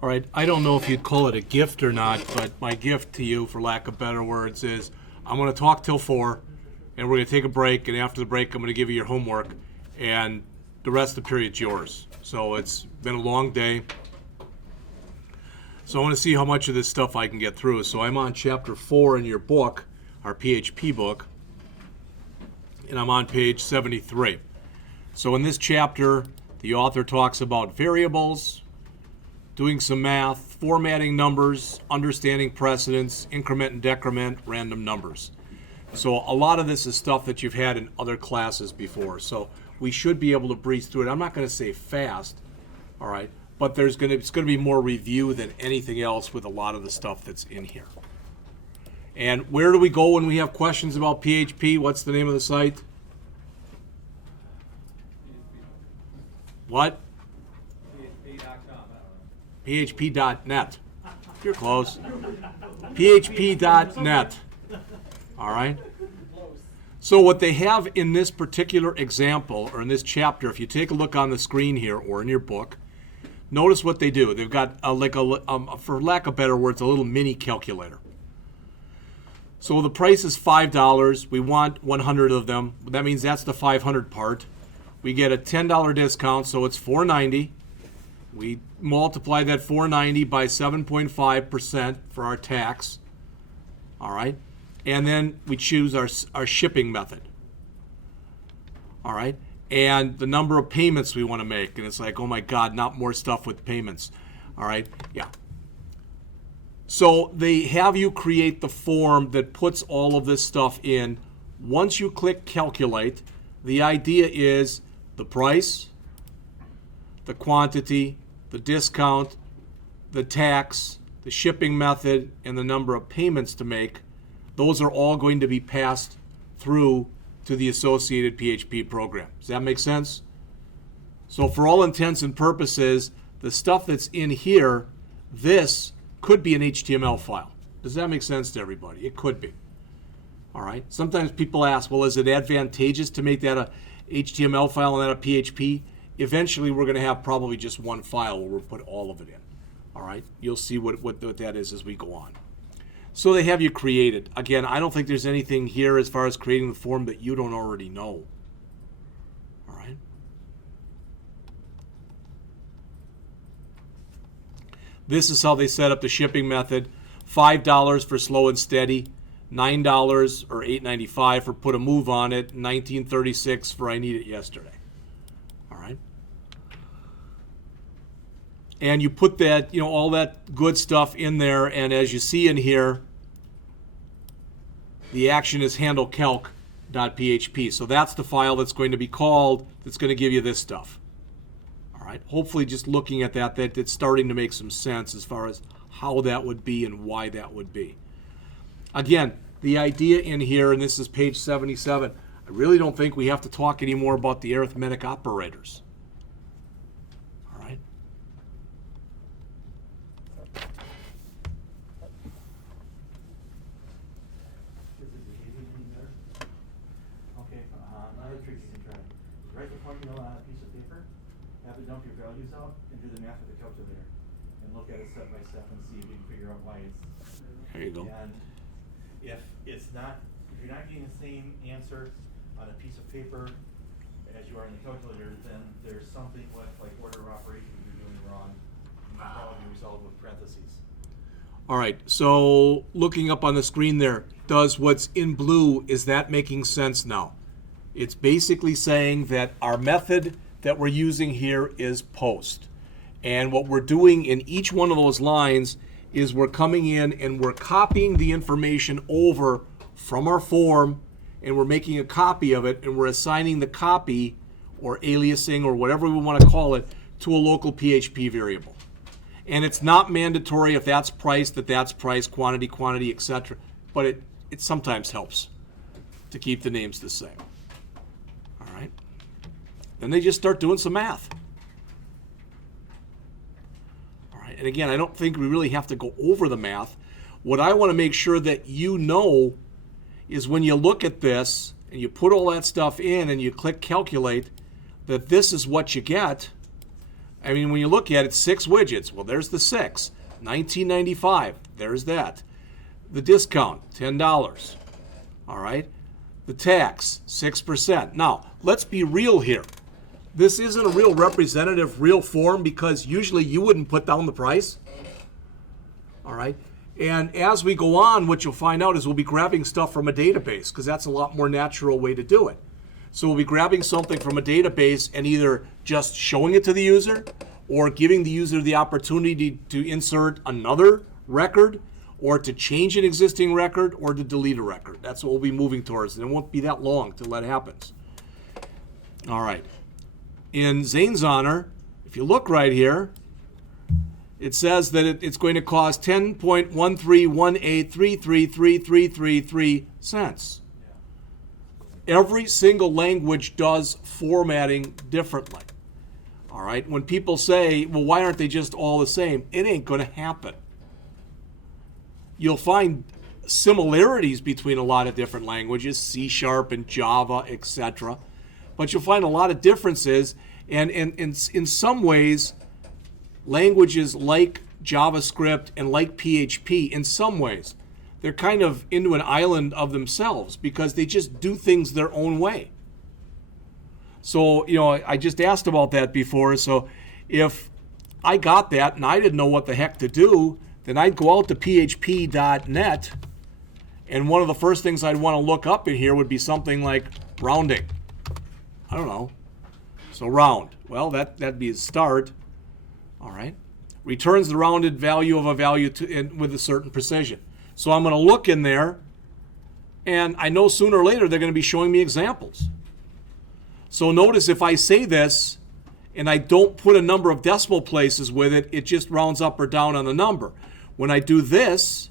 All right, I don't know if you'd call it a gift or not, but my gift to you, for lack of better words, is I'm going to talk till 4, and we're going to take a break, and after the break, I'm going to give you your homework, and the rest of the period's yours. So it's been a long day. So I want to see how much of this stuff I can get through. So I'm on Chapter 4 in your book, our PHP book, and I'm on page 73. So in this chapter, the author talks about variables, doing some math, formatting numbers, understanding precedence, increment and decrement, random numbers. So a lot of this is stuff that you've had in other classes before. So we should be able to breeze through it. I'm not going to say fast, all right, but it's going to be more review than anything else with a lot of the stuff that's in here. And where do we go when we have questions about PHP? What's the name of the site? What? PHP.net. You're close. PHP.net. All right? So what they have in this particular example, or in this chapter, if you take a look on the screen here or in your book, notice what they do. They've got, for lack of better words, a little mini calculator. So the price is $5. We want 100 of them. That means that's the 500 part. We get a $10 discount, so it's $4.90. We multiply that $4.90 by 7.5% for our tax. All right? And then we choose our shipping method. All right? And the number of payments we want to make. And it's like, oh my God, not more stuff with payments. All right? Yeah. So they have you create the form that puts all of this stuff in. Once you click calculate, the idea is the price, the quantity, the discount, the tax, the shipping method, and the number of payments to make. Those are all going to be passed through to the associated PHP program. Does that make sense? So for all intents and purposes, the stuff that's in here, this could be an HTML file. Does that make sense to everybody? It could be. All right. Sometimes people ask, well, is it advantageous to make that a HTML file and then a PHP? Eventually, we're going to have probably just one file where we'll put all of it in. All right? You'll see what that is as we go on. So they have you create it. Again, I don't think there's anything here as far as creating the form that you don't already know. All right? This is how they set up the shipping method. $5 for slow and steady. $9 or $8.95 for put a move on it. $19.36 for I need it yesterday. All right? And you put that, all that good stuff in there, and as you see in here, the action is handlecalc.php. So that's the file that's going to be called, that's going to give you this stuff. All right? Hopefully just looking at that it's starting to make some sense as far as how that would be and why that would be. Again, the idea in here, and this is page 77, I really don't think we have to talk anymore about the arithmetic operators. All right? Okay, another trick you can try. Write the formula on a piece of paper, have it dump your values out, and do the math with the calculator. And look at it step by step and see if you can figure out why it's... There you go. And if you're not getting the same answer on a piece of paper as you are in the calculator, then there's something with order of operations you're doing wrong. You can probably resolve with parentheses. All right, so looking up on the screen there, does what's in blue, is that making sense now? It's basically saying that our method that we're using here is post. And what we're doing in each one of those lines is we're coming in and we're copying the information over from our form, and we're making a copy of it, and we're assigning the copy or aliasing or whatever we want to call it to a local PHP variable. And it's not mandatory if that's price, that's price, quantity, etc. But it sometimes helps to keep the names the same. All right. Then they just start doing some math. All right. And again, I don't think we really have to go over the math. What I want to make sure that you know is when you look at this and you put all that stuff in and you click calculate, that this is what you get. I mean, when you look at it, 6 widgets. Well, there's the 6. $19.95. There's that. The discount, $10. All right. The tax, 6%. Now, let's be real here. This isn't a real representative, real form, because usually you wouldn't put down the price. All right. And as we go on, what you'll find out is we'll be grabbing stuff from a database, because that's a lot more natural way to do it. So we'll be grabbing something from a database and either just showing it to the user or giving the user the opportunity to insert another record or to change an existing record or to delete a record. That's what we'll be moving towards, and it won't be that long till that happens. All right. In Zane's honor, if you look right here, it says that it's going to cost 10.1318333333 cents. Every single language does formatting differently. All right. When people say, well, why aren't they just all the same? It ain't going to happen. You'll find similarities between a lot of different languages, C# and Java, etc. But you'll find a lot of differences. And in some ways, languages like JavaScript and like PHP, in some ways, they're kind of into an island of themselves because they just do things their own way. So, I just asked about that before. So if I got that and I didn't know what the heck to do, then I'd go out to php.net, and one of the first things I'd want to look up in here would be something like rounding. I don't know. So round. Well, that'd be a start. All right. Returns the rounded value of a value with a certain precision. So I'm going to look in there, and I know sooner or later they're going to be showing me examples. So notice if I say this and I don't put a number of decimal places with it, it just rounds up or down on the number. When I do this,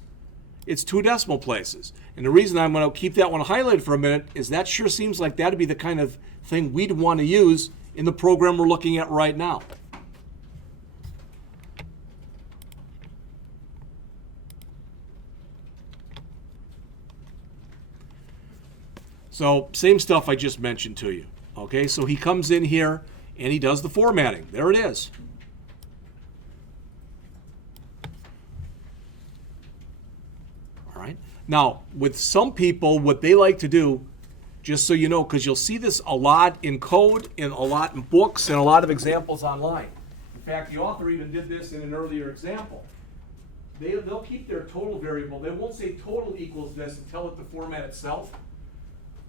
it's 2 decimal places. And the reason I'm going to keep that one highlighted for a minute is that sure seems like that'd be the kind of thing we'd want to use in the program we're looking at right now. So same stuff I just mentioned to you. Okay, so he comes in here and he does the formatting. There it is. All right. Now, with some people, what they like to do, just so you know, because you'll see this a lot in code, and a lot in books, and a lot of examples online. In fact, the author even did this in an earlier example. They'll keep their total variable. They won't say total equals this and tell it to format itself.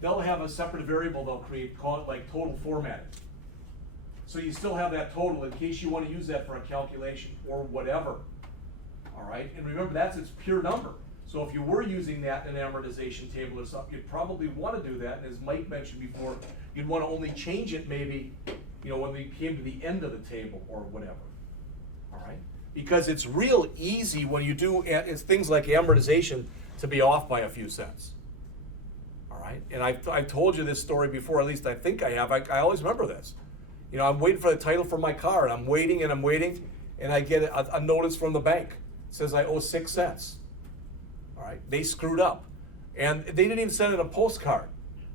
They'll have a separate variable they'll create, call it like total formatting. So you still have that total in case you want to use that for a calculation or whatever. All right, and remember that's its pure number. So if you were using that in an amortization table or something, you'd probably want to do that. And as Mike mentioned before, you'd want to only change it maybe, when we came to the end of the table or whatever. All right, because it's real easy when you do it's things like amortization to be off by a few cents. Right? And I've told you this story before, at least I think I have. I always remember this. I'm waiting for the title for my car, and I'm waiting, and I get a notice from the bank. It says I owe 6 cents. All right? They screwed up. And they didn't even send it a postcard.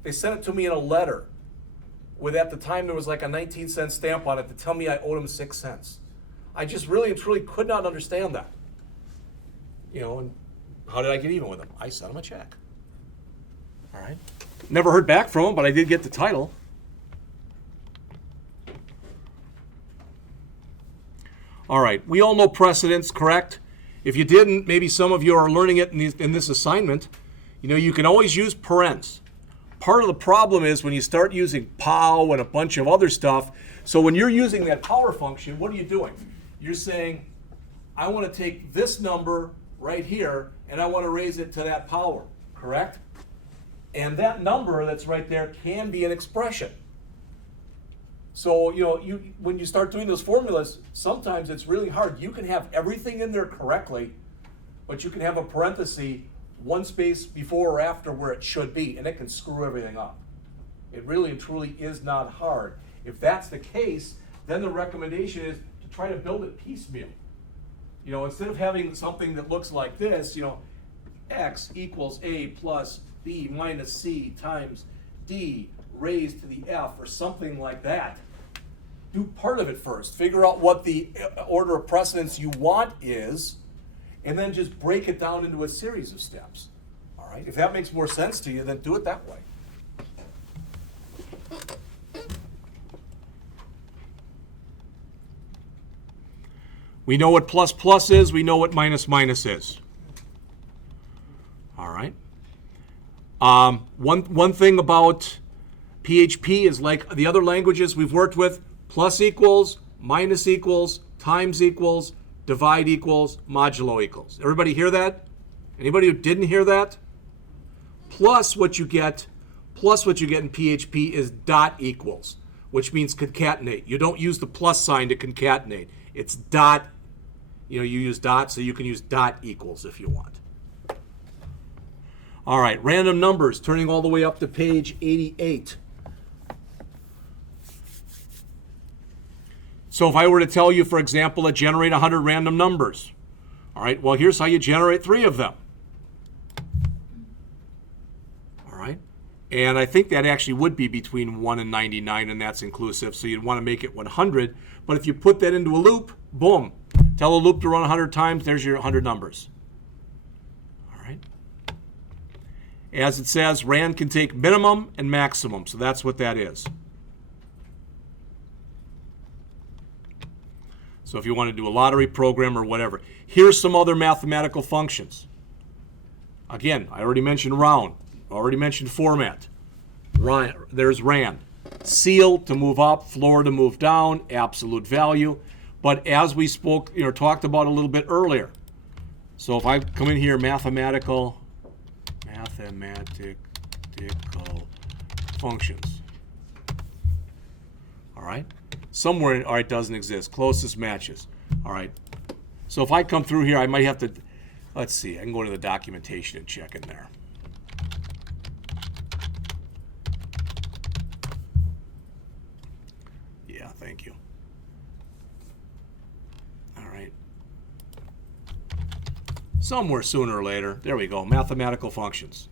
They sent it to me in a letter with, at the time, there was like a 19-cent stamp on it to tell me I owed them 6 cents. I just really and truly could not understand that. And how did I get even with them? I sent them a check. All right. Never heard back from him, but I did get the title. All right. We all know precedence, correct? If you didn't, maybe some of you are learning it in this assignment. You can always use parens. Part of the problem is when you start using pow and a bunch of other stuff. So when you're using that power function, what are you doing? You're saying, I want to take this number right here, and I want to raise it to that power, correct? And that number that's right there can be an expression. So, when you start doing those formulas, sometimes it's really hard. You can have everything in there correctly, but you can have a parenthesis, one space before or after where it should be, and it can screw everything up. It really and truly is not hard. If that's the case, then the recommendation is to try to build it piecemeal. Instead of having something that looks like this, x equals a plus b minus c times d raised to the f or something like that, do part of it first. Figure out what the order of precedence you want is, and then just break it down into a series of steps. All right? If that makes more sense to you, then do it that way. We know what plus plus is. We know what minus minus is. All right. One thing about PHP is like the other languages we've worked with, plus equals, minus equals, times equals, divide equals, modulo equals. Everybody hear that? Anybody who didn't hear that? Plus what you get in PHP is dot equals, which means concatenate. You don't use the plus sign to concatenate. It's dot, you use dot, so you can use dot equals if you want. All right, random numbers, turning all the way up to page 88. So if I were to tell you, for example, to generate 100 random numbers, all right, well, here's how you generate 3 of them. All right, and I think that actually would be between 1 and 99, and that's inclusive, so you'd want to make it 100. But if you put that into a loop, boom, tell a loop to run 100 times, there's your 100 numbers. All right. As it says, RAND can take minimum and maximum, so that's what that is. So if you want to do a lottery program or whatever. Here's some other mathematical functions. Again, I already mentioned round, already mentioned format. There's RAND. Ceil to move up, floor to move down, absolute value. But as we talked about a little bit earlier, so if I come in here, mathematical functions. All right. Somewhere, all right, doesn't exist. Closest matches. All right. So if I come through here, I might have to, let's see, I can go to the documentation and check in there. Yeah, thank you. All right. Somewhere sooner or later, there we go, mathematical functions.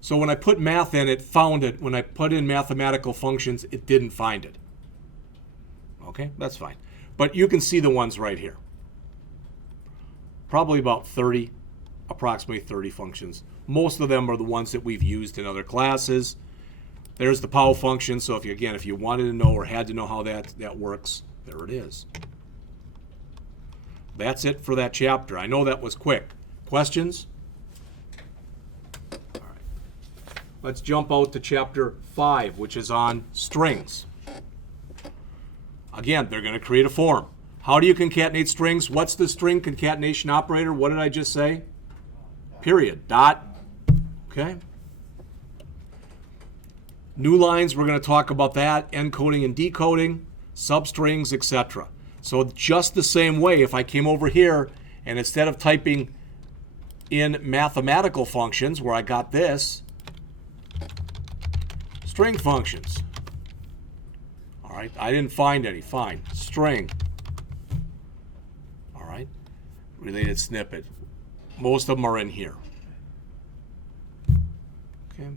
So when I put math in, it found it. When I put in mathematical functions, it didn't find it. Okay, that's fine. But you can see the ones right here. Probably about 30, approximately 30 functions. Most of them are the ones that we've used in other classes. There's the POW function. So if you wanted to know or had to know how that works, there it is. That's it for that chapter. I know that was quick. Questions? All right. Let's jump out to chapter 5, which is on strings. Again, they're going to create a form. How do you concatenate strings? What's the string concatenation operator? What did I just say? Period. Dot. Okay. New lines, we're going to talk about that. Encoding and decoding, substrings, etc. So just the same way, if I came over here and instead of typing in mathematical functions, where I got this, string functions. All right, I didn't find any. Fine. String. All right. Related snippet. Most of them are in here. Okay.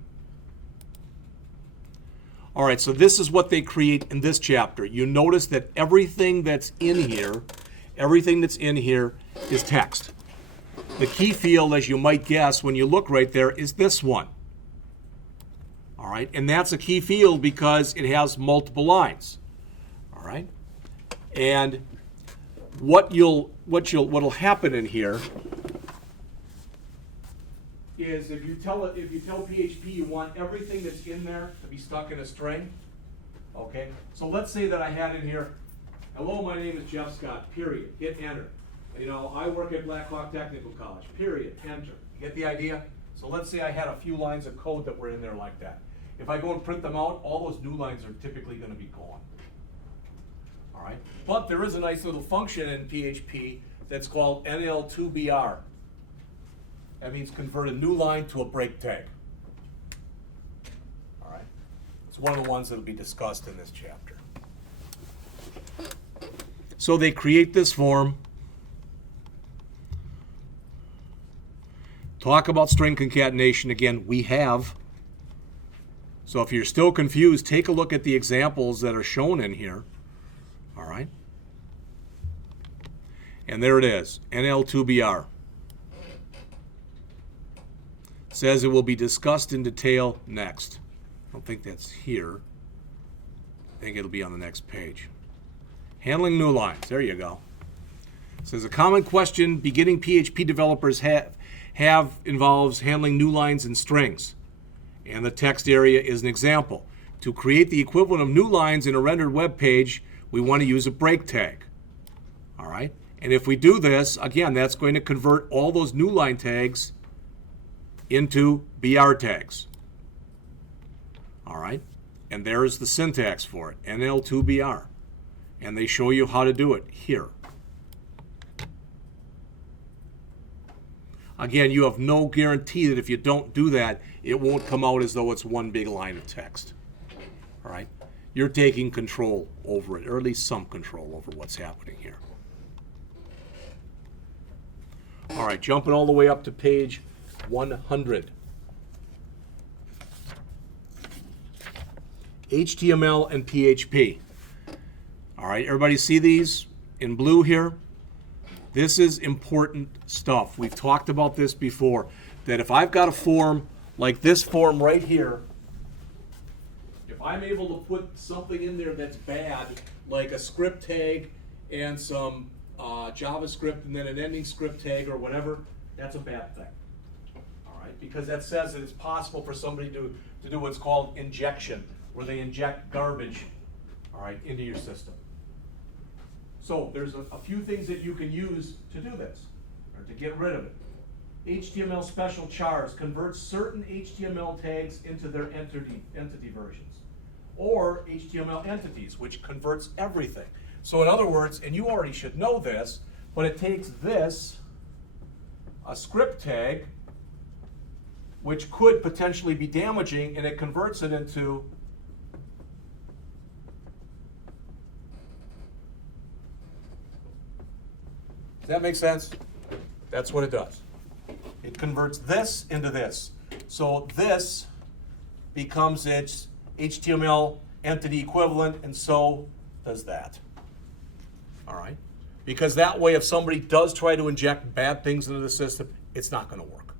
All right, so this is what they create in this chapter. You notice that everything that's in here is text. The key field, as you might guess when you look right there, is this one. All right, and that's a key field because it has multiple lines. All right, and what'll happen in here is if you tell PHP you want everything that's in there to be stuck in a string. Okay, so let's say that I had in here, hello, my name is Jeff Scott. Period. Hit enter. I work at Blackhawk Technical College. Period. Enter. Get the idea? So let's say I had a few lines of code that were in there like that. If I go and print them out, all those new lines are typically going to be gone. All right. But there is a nice little function in PHP that's called NL2BR. That means convert a new line to a break tag. All right. It's one of the ones that will be discussed in this chapter. So they create this form. Talk about string concatenation again. We have. So if you're still confused, take a look at the examples that are shown in here. All right? And there it is, NL2BR. It says it will be discussed in detail next. I don't think that's here. I think it'll be on the next page. Handling new lines. There you go. It says a common question beginning PHP developers have involves handling new lines and strings. And the text area is an example. To create the equivalent of new lines in a rendered web page, we want to use a break tag. All right? And if we do this, again, that's going to convert all those new line tags into BR tags. All right? And there's the syntax for it, NL2BR. And they show you how to do it here. Again, you have no guarantee that if you don't do that, it won't come out as though it's one big line of text. All right? You're taking control over it, or at least some control over what's happening here. All right, jumping all the way up to page 100. HTML and PHP. All right, everybody see these in blue here? This is important stuff. We've talked about this before, that if I've got a form like this form right here, if I'm able to put something in there that's bad, like a script tag and some JavaScript and then an ending script tag or whatever, that's a bad thing. All right, because that says that it's possible for somebody to do what's called injection, where they inject garbage, all right, into your system. So there's a few things that you can use to do this, or to get rid of it. HTML special chars converts certain HTML tags into their entity versions, or HTML entities, which converts everything. So in other words, and you already should know this, but it takes this, a script tag, which could potentially be damaging, and it converts it into Does that make sense? That's what it does. It converts this into this. So this becomes its HTML entity equivalent, and so does that. All right? Because that way, if somebody does try to inject bad things into the system, it's not going to work.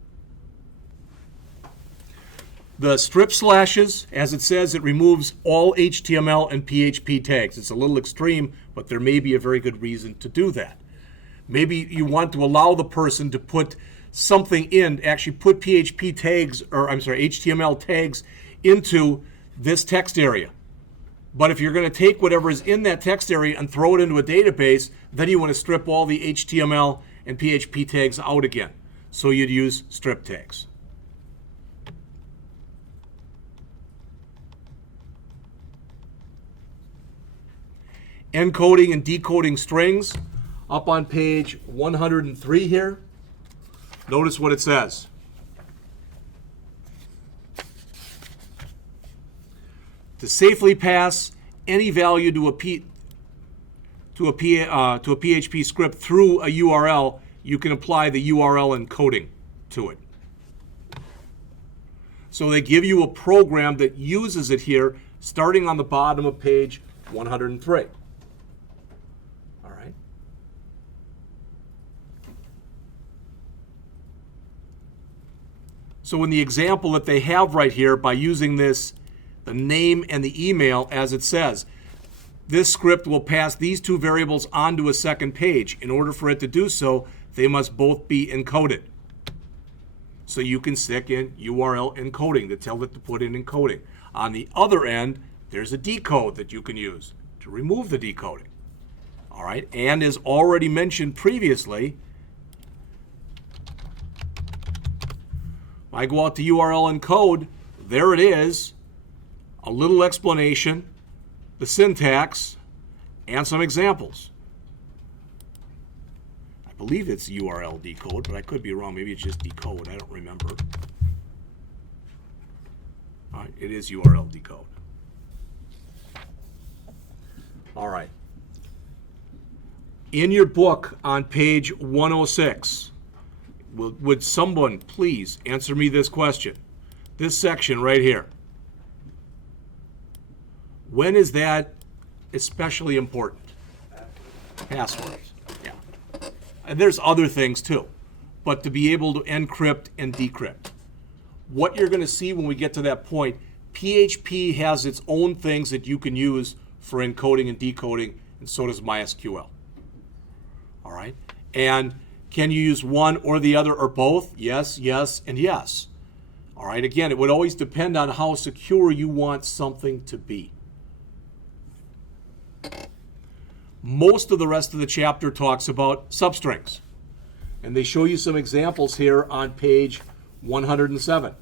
The strip slashes, as it says, it removes all HTML and PHP tags. It's a little extreme, but there may be a very good reason to do that. Maybe you want to allow the person to put something in, actually put PHP tags, or I'm sorry, HTML tags into this text area. But if you're going to take whatever is in that text area and throw it into a database, then you want to strip all the HTML and PHP tags out again. So you'd use strip tags. Encoding and decoding strings. Up on page 103 here, notice what it says. To safely pass any value to a PHP script through a URL, you can apply the URL encoding to it. So they give you a program that uses it here, starting on the bottom of page 103. So in the example that they have right here, by using this, the name and the email, as it says, this script will pass these two variables onto a second page. In order for it to do so, they must both be encoded. So you can stick in URL encoding to tell it to put in encoding. On the other end, there's a decode that you can use to remove the decoding. All right, and as already mentioned previously, I go out to URL encode, there it is, a little explanation, the syntax, and some examples. I believe it's URL decode, but I could be wrong. Maybe it's just decode. I don't remember. All right, it is URL decode. All right. In your book on page 106, would someone please answer me this question? This section right here. When is that especially important? Passwords, yeah. And there's other things too, but to be able to encrypt and decrypt. What you're going to see when we get to that point, PHP has its own things that you can use for encoding and decoding, and so does MySQL. All right? And can you use one or the other or both? Yes, yes, and yes. All right? Again, it would always depend on how secure you want something to be. Most of the rest of the chapter talks about substrings. And they show you some examples here on page 107.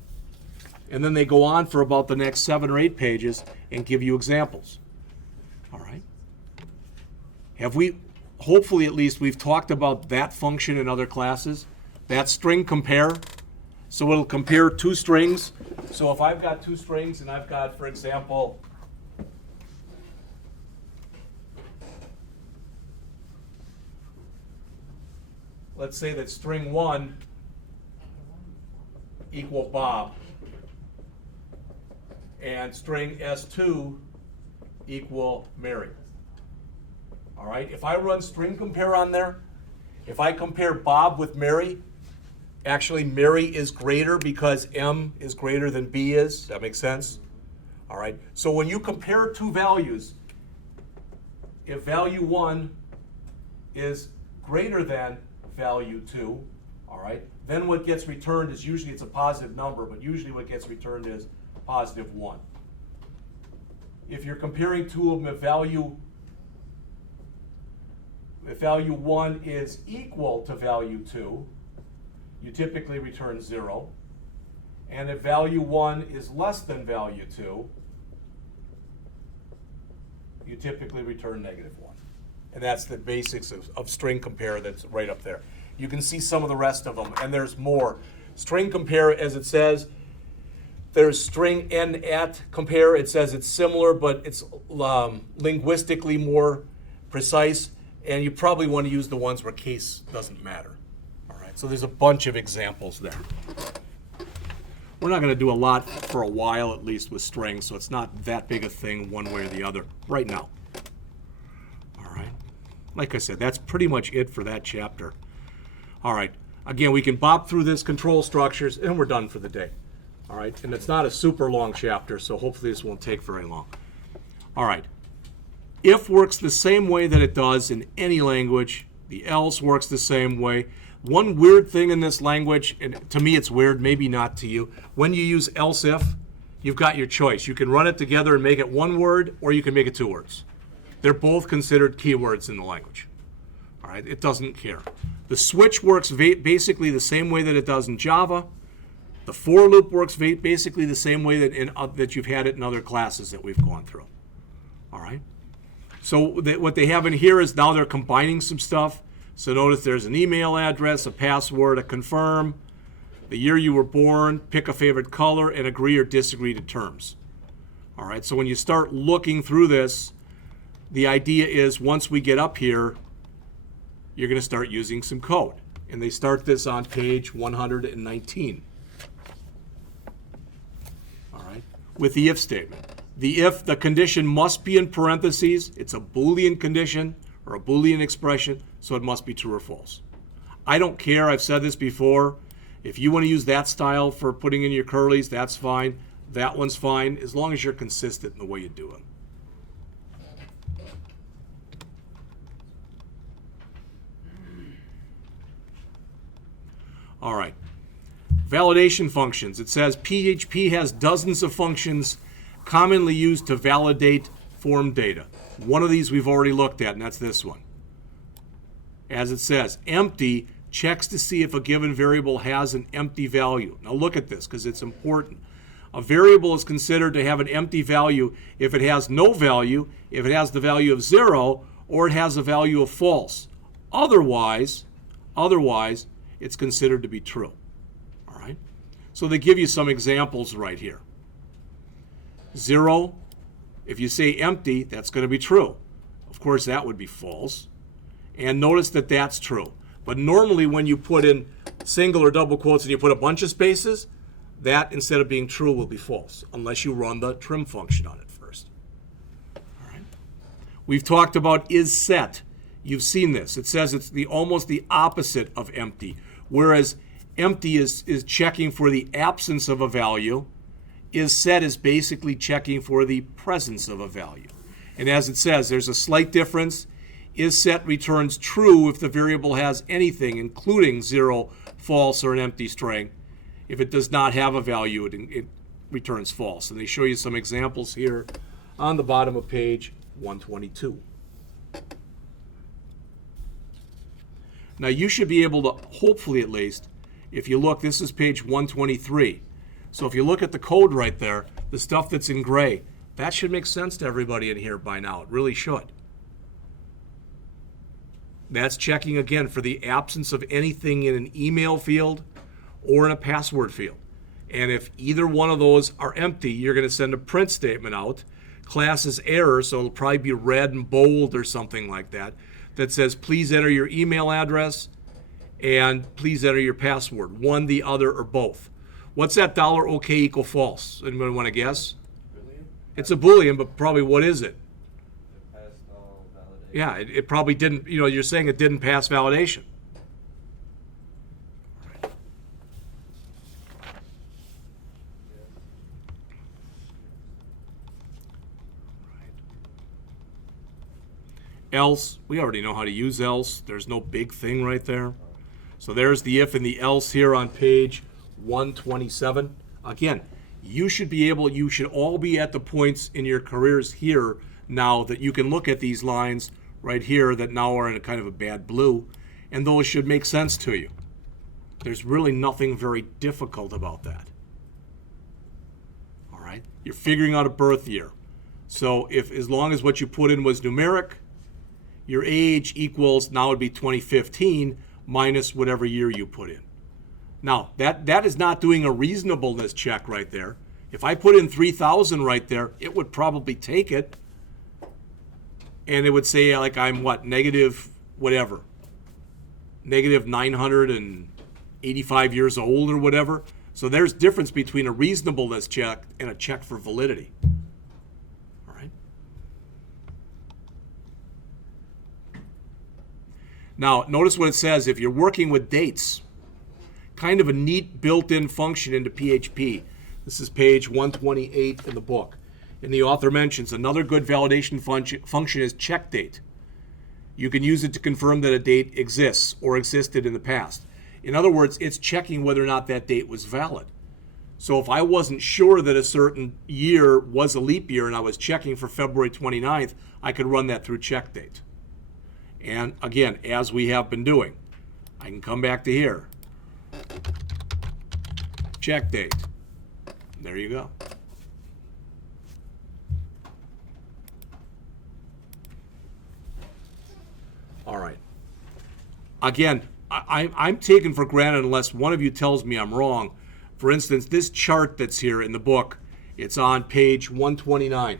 And then they go on for about the next 7 or 8 pages and give you examples. All right? Have we, hopefully at least, we've talked about that function in other classes, that string compare. So it'll compare 2 strings. So if I've got 2 strings and I've got, for example, let's say that string 1 equal Bob, and string S2 equal Mary. All right, if I run string compare on there, if I compare Bob with Mary, actually Mary is greater because M is greater than B is. Does that make sense? All right, so when you compare 2 values, if value 1 is greater than value 2, all right, then what gets returned is usually it's a positive number, but usually what gets returned is positive 1. If you're comparing 2 of them, if value 1 is equal to value 2, you typically return 0. And if value 1 is less than value 2, you typically return negative 1. And that's the basics of string compare that's right up there. You can see some of the rest of them, and there's more. String compare, as it says, there's string n at compare. It says it's similar, but it's linguistically more precise, and you probably want to use the ones where case doesn't matter. All right, so there's a bunch of examples there. We're not going to do a lot for a while, at least with strings, so it's not that big a thing one way or the other right now. All right, like I said, that's pretty much it for that chapter. All right, again, we can bop through this control structures, and we're done for the day. All right, and it's not a super long chapter, so hopefully this won't take very long. All right, if works the same way that it does in any language. The else works the same way. One weird thing in this language, and to me it's weird, maybe not to you, when you use else if, you've got your choice. You can run it together and make it 1 word, or you can make it 2 words. They're both considered keywords in the language. All right, it doesn't care. The switch works basically the same way that it does in Java. The for loop works basically the same way that you've had it in other classes that we've gone through. All right. So what they have in here is now they're combining some stuff. So notice there's an email address, a password, a confirm, the year you were born, pick a favorite color, and agree or disagree to terms. All right. So when you start looking through this, the idea is once we get up here, you're going to start using some code. And they start this on page 119. With the if statement. The condition must be in parentheses. It's a Boolean condition or a Boolean expression, so it must be true or false. I don't care, I've said this before. If you want to use that style for putting in your curlies, that's fine. That one's fine, as long as you're consistent in the way you do it. All right. Validation functions. It says PHP has dozens of functions commonly used to validate form data. One of these we've already looked at, and that's this one. As it says, empty checks to see if a given variable has an empty value. Now look at this because it's important. A variable is considered to have an empty value if it has no value, if it has the value of 0, or it has a value of false. Otherwise, it's considered to be true. So they give you some examples right here. 0, if you say empty, that's going to be true. Of course, that would be false. And notice that that's true. But normally when you put in single or double quotes and you put a bunch of spaces, that instead of being true will be false, unless you run the trim function on it first. All right. We've talked about is set. You've seen this. It says it's almost the opposite of empty. Whereas empty is checking for the absence of a value, is set is basically checking for the presence of a value. And as it says, there's a slight difference. Is set returns true if the variable has anything, including 0, false, or an empty string. If it does not have a value, it returns false. And they show you some examples here on the bottom of page 122. Now you should be able to, hopefully at least, if you look, this is page 123. So if you look at the code right there, the stuff that's in gray, that should make sense to everybody in here by now. It really should. That's checking, again, for the absence of anything in an email field or in a password field. And if either one of those are empty, you're going to send a print statement out. Class is error, so it'll probably be red and bold or something like that, that says, please enter your email address and please enter your password, one, the other, or both. What's that $OK equal false? Anybody want to guess? Boolean? It's a Boolean, but probably what is it? It passed all validation. Yeah, it probably didn't, you're saying it didn't pass validation. Else, we already know how to use else. There's no big thing right there. So there's the if and the else here on page 127. Again, you should all be at the points in your careers here now that you can look at these lines right here that now are in a kind of a bad blue, and those should make sense to you. There's really nothing very difficult about that. All right? You're figuring out a birth year. So as long as what you put in was numeric, your age equals, now it would be 2015 minus whatever year you put in. Now, that is not doing a reasonableness check right there. If I put in 3,000 right there, it would probably take it. And it would say, like, I'm what, negative whatever, negative 985 years old or whatever. So there's difference between a reasonableness check and a check for validity. All right. Now, notice what it says. If you're working with dates, kind of a neat built-in function into PHP. This is page 128 in the book. And the author mentions another good validation function is check date. You can use it to confirm that a date exists or existed in the past. In other words, it's checking whether or not that date was valid. So if I wasn't sure that a certain year was a leap year and I was checking for February 29th, I could run that through check date. And again, as we have been doing, I can come back to here. Check date. There you go. All right. Again, I'm taken for granted unless one of you tells me I'm wrong. For instance, this chart that's here in the book, it's on page 129,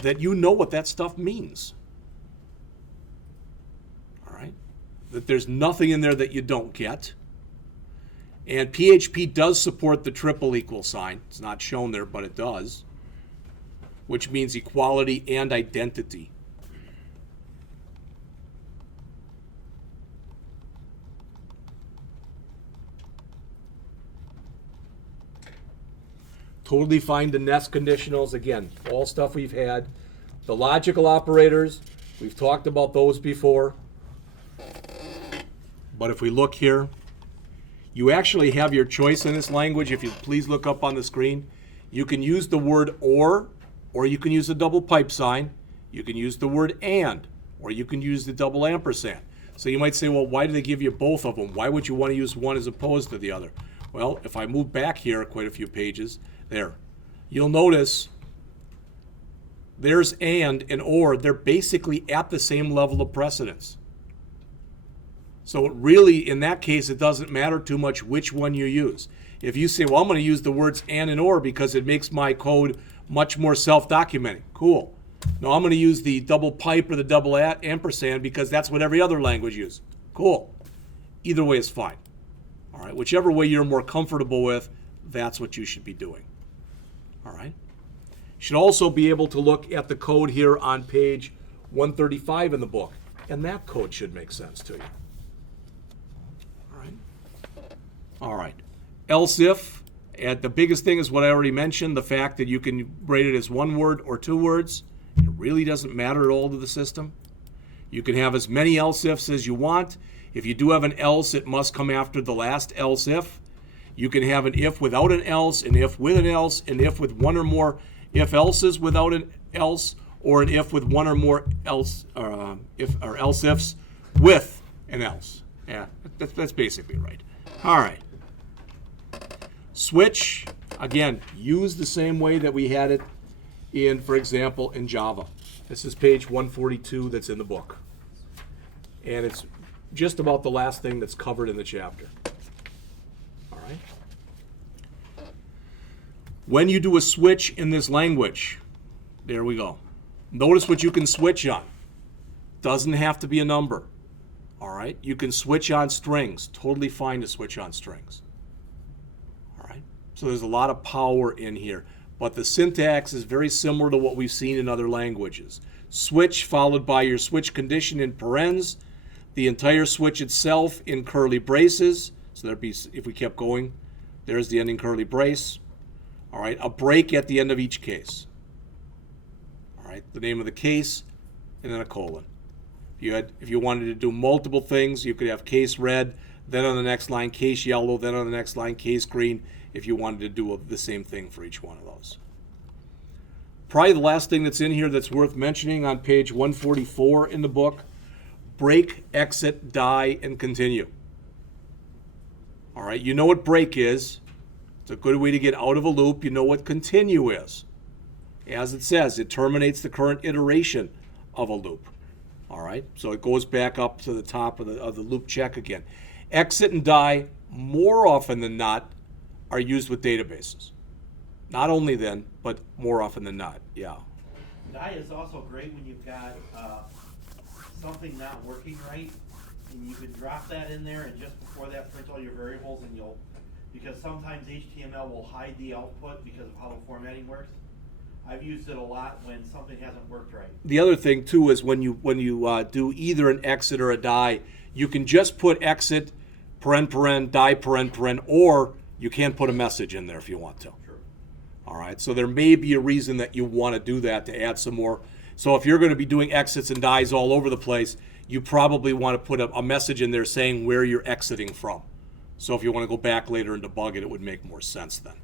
that you know what that stuff means. All right? That there's nothing in there that you don't get. And PHP does support the triple equal sign. It's not shown there, but it does, which means equality and identity. Totally fine to nest conditionals. Again, all stuff we've had. The logical operators, we've talked about those before. But if we look here, you actually have your choice in this language. If you please look up on the screen, you can use the word or you can use a double pipe sign. You can use the word and, or you can use the double ampersand. So you might say, well, why do they give you both of them? Why would you want to use one as opposed to the other? Well, if I move back here quite a few pages, there, you'll notice there's and or. They're basically at the same level of precedence. So really, in that case, it doesn't matter too much which one you use. If you say, well, I'm going to use the words and or because it makes my code much more self-documenting. Cool. No, I'm going to use the double pipe or the double ampersand because that's what every other language uses. Cool. Either way is fine. All right, whichever way you're more comfortable with, that's what you should be doing. All right. You should also be able to look at the code here on page 135 in the book. And that code should make sense to you. All right. All right. Else if, the biggest thing is what I already mentioned, the fact that you can write it as one word or two words. It really doesn't matter at all to the system. You can have as many else ifs as you want. If you do have an else, it must come after the last else if. You can have an if without an else, an if with an else, an if with one or more if else's without an else, or an if with one or more else else ifs with an else. Yeah, that's basically right. All right. Switch, again, use the same way that we had it in, for example, in Java. This is page 142 that's in the book. And it's just about the last thing that's covered in the chapter. All right. When you do a switch in this language, there we go. Notice what you can switch on. Doesn't have to be a number. All right. You can switch on strings. Totally fine to switch on strings. All right. So there's a lot of power in here. But the syntax is very similar to what we've seen in other languages. Switch followed by your switch condition in parens. The entire switch itself in curly braces. So there'd be, if we kept going, there's the ending curly brace. All right, a break at the end of each case. All right, the name of the case, and then a colon. If you wanted to do multiple things, you could have case red, then on the next line case yellow, then on the next line case green, if you wanted to do the same thing for each one of those. Probably the last thing that's in here that's worth mentioning on page 144 in the book, break, exit, die, and continue. All right, you know what break is. It's a good way to get out of a loop. You know what continue is. As it says, it terminates the current iteration of a loop. All right, so it goes back up to the top of the loop check again. Exit and die, more often than not, are used with databases. Not only then, but more often than not, yeah. Die is also great when you've got something not working right, and you can drop that in there, and just before that, print all your variables, and because sometimes HTML will hide the output because of how the formatting works. I've used it a lot when something hasn't worked right. The other thing too is when you do either an exit or a die, you can just put exit, paren, die, paren, or you can put a message in there if you want to. Sure. All right, so there may be a reason that you want to do that to add some more. So if you're going to be doing exits and dies all over the place, you probably want to put a message in there saying where you're exiting from. So if you want to go back later and debug it, it would make more sense then.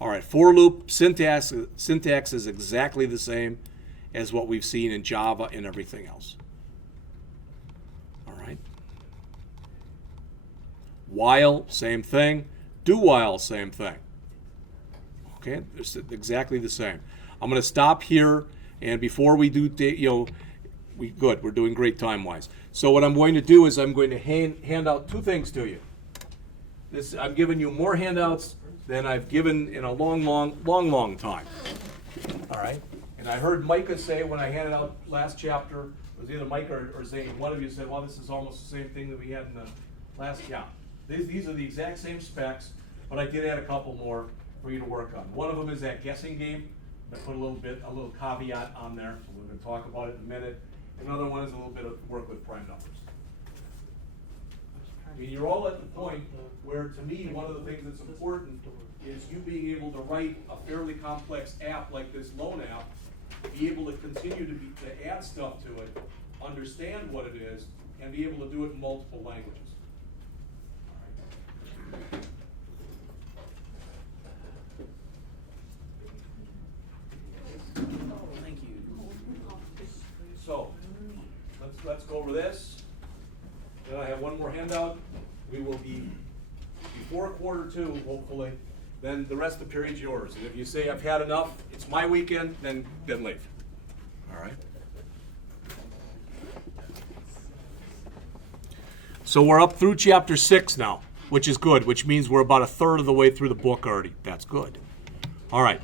All right, for loop syntax is exactly the same as what we've seen in Java and everything else. All right. While, same thing. Do while, same thing. Okay, it's exactly the same. I'm going to stop here, and before we do, we're doing great time-wise. So what I'm going to do is I'm going to hand out two things to you. I'm giving you more handouts than I've given in a long time. All right? And I heard Micah say when I handed out last chapter, it was either Micah or Zane, one of you said, well, this is almost the same thing that we had in the last chapter. These are the exact same specs, but I did add a couple more for you to work on. One of them is that guessing game. I put a little caveat on there, so we're going to talk about it in a minute. Another one is a little bit of work with prime numbers. I mean, you're all at the point where, to me, one of the things that's important is you being able to write a fairly complex app like this loan app, be able to continue to add stuff to it, understand what it is, and be able to do it in multiple languages. All right. Thank you. So, let's go over this. Then I have one more handout. We will be before quarter two, hopefully. Then the rest of the period's yours. And if you say I've had enough, it's my weekend, then leave. All right. So we're up through chapter 6 now, which is good, which means we're about a third of the way through the book already. That's good. All right.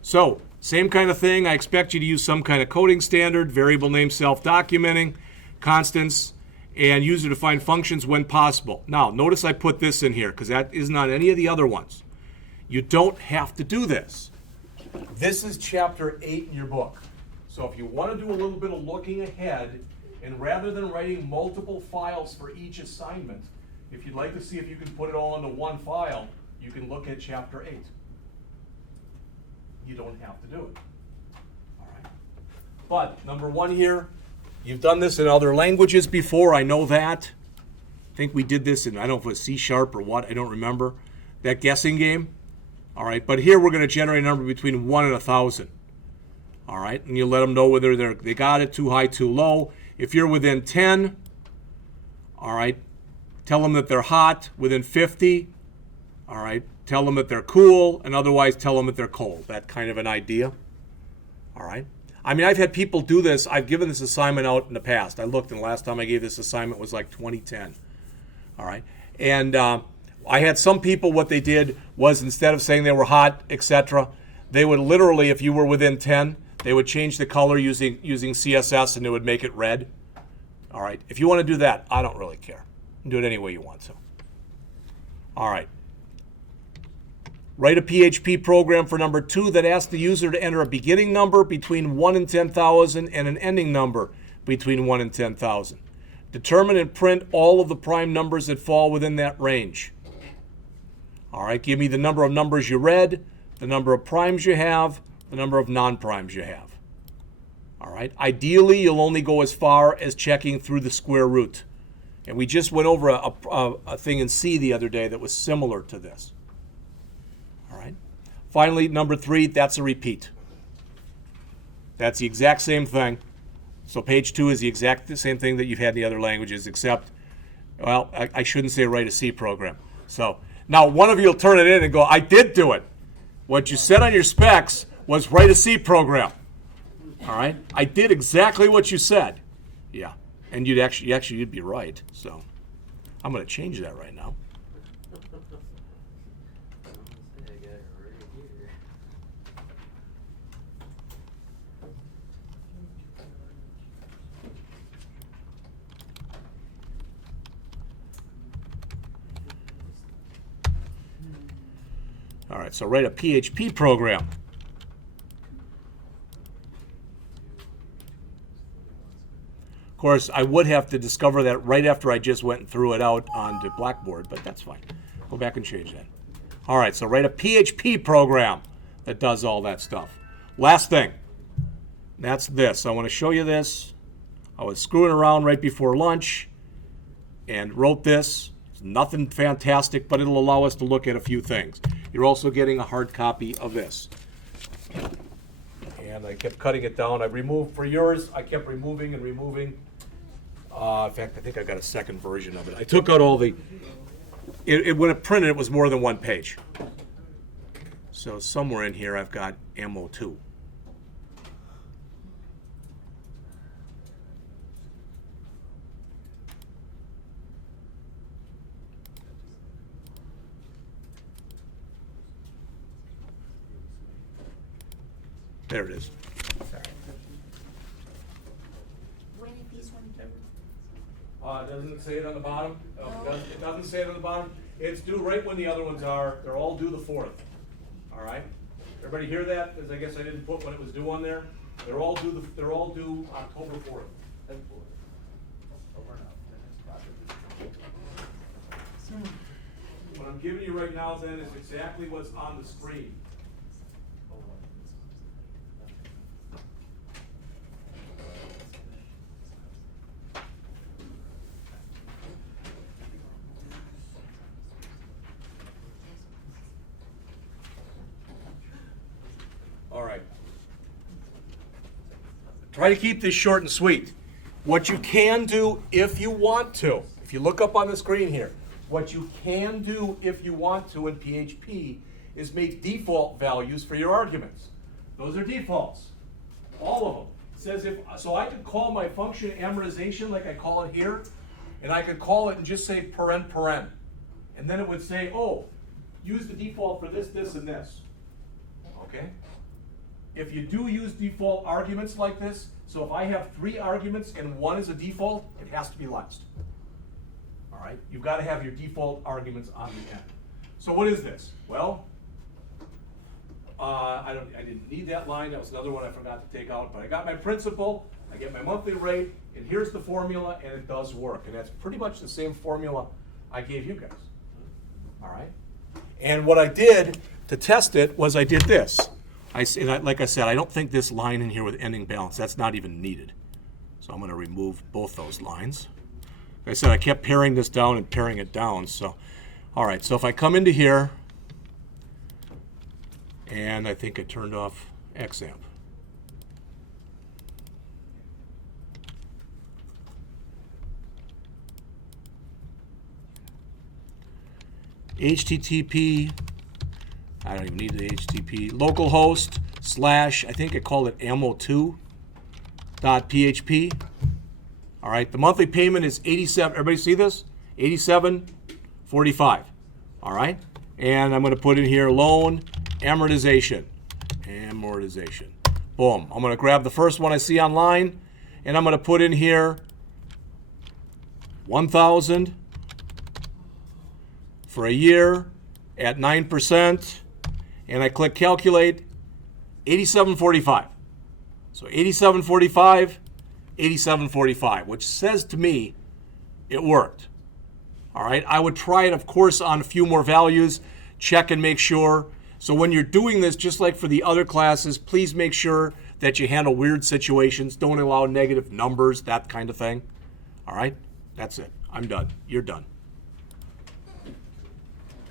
So, same kind of thing. I expect you to use some kind of coding standard, variable name self-documenting, constants, and user-defined functions when possible. Now, notice I put this in here because that isn't on any of the other ones. You don't have to do this. This is chapter 8 in your book. So if you want to do a little bit of looking ahead, and rather than writing multiple files for each assignment, if you'd like to see if you can put it all into one file, you can look at chapter 8. You don't have to do it. All right. But number 1 here, you've done this in other languages before, I know that. I think we did this in, I don't know if it was C# or what, I don't remember. That guessing game. All right, but here we're going to generate a number between 1 and 1,000. All right, and you let them know whether they got it too high, too low. If you're within 10, all right, tell them that they're hot. Within 50, all right, tell them that they're cool, and otherwise tell them that they're cold. That kind of an idea. All right. I mean, I've had people do this. I've given this assignment out in the past. I looked, and the last time I gave this assignment was like 2010. All right, and I had some people, what they did was instead of saying they were hot, etc., they would literally, if you were within 10, they would change the color using CSS and it would make it red. All right, if you want to do that, I don't really care. You can do it any way you want to. All right. Write a PHP program for number 2 that asks the user to enter a beginning number between 1 and 10,000 and an ending number between 1 and 10,000. Determine and print all of the prime numbers that fall within that range. All right, give me the number of numbers you read, the number of primes you have, the number of non-primes you have. All right, ideally, you'll only go as far as checking through the square root. And we just went over a thing in C the other day that was similar to this. All right. Finally, number 3, that's a repeat. That's the exact same thing. So page 2 is the exact same thing that you've had in the other languages, except, well, I shouldn't say write a C program. So now one of you will turn it in and go, I did do it. What you said on your specs was write a C program. All right? I did exactly what you said. Yeah. And you'd be right. So I'm going to change that right now. All right, so write a PHP program. Of course, I would have to discover that right after I just went and threw it out onto Blackboard, but that's fine. Go back and change that. All right, so write a PHP program that does all that stuff. Last thing, that's this. I want to show you this. I was screwing around right before lunch and wrote this. It's nothing fantastic, but it'll allow us to look at a few things. You're also getting a hard copy of this. And I kept cutting it down. I removed, for yours, I kept removing and removing. In fact, I think I got a second version of it. I took out all the, when it printed, it was more than one page. So somewhere in here, I've got ammo 2. There it is. When did these one due? Doesn't it say it on the bottom? It doesn't say it on the bottom. It's due right when the other ones are. They're all due the 4th. All right. Everybody hear that? Because I guess I didn't put when it was due on there. They're all due. They're all due October 4th. What I'm giving you right now then is exactly what's on the screen. All right. Try to keep this short and sweet. What you can do if you want to, if you look up on the screen here, what you can do if you want to in PHP is make default values for your arguments. Those are defaults, all of them. It says so I could call my function amortization like I call it here, and I could call it and just say paren. And then it would say, oh, use the default for this, this, and this. Okay? If you do use default arguments like this, so if I have 3 arguments and 1 is a default, it has to be last. All right? You've got to have your default arguments on the end. So what is this? Well, I didn't need that line. That was another one I forgot to take out. But I got my principal, I get my monthly rate, and here's the formula, and it does work. And that's pretty much the same formula I gave you guys. All right? And what I did to test it was I did this. Like I said, I don't think this line in here with ending balance, that's not even needed. So I'm going to remove both those lines. Like I said, I kept paring this down and paring it down. So, all right, so if I come into here, and I think I turned off XAMP. HTTP, I don't even need the HTTP, localhost / I think I called it ammo2.php. All right, the monthly payment is 87, everybody see this? 87.45. All right, and I'm going to put in here loan amortization. Boom. I'm going to grab the first one I see online, and I'm going to put in here 1,000 for a year at 9%, and I click calculate, 87.45. So 87.45, 87.45, which says to me it worked. All right, I would try it, of course, on a few more values, check and make sure. So when you're doing this, just like for the other classes, please make sure that you handle weird situations. Don't allow negative numbers, that kind of thing. All right, that's it. I'm done. You're done.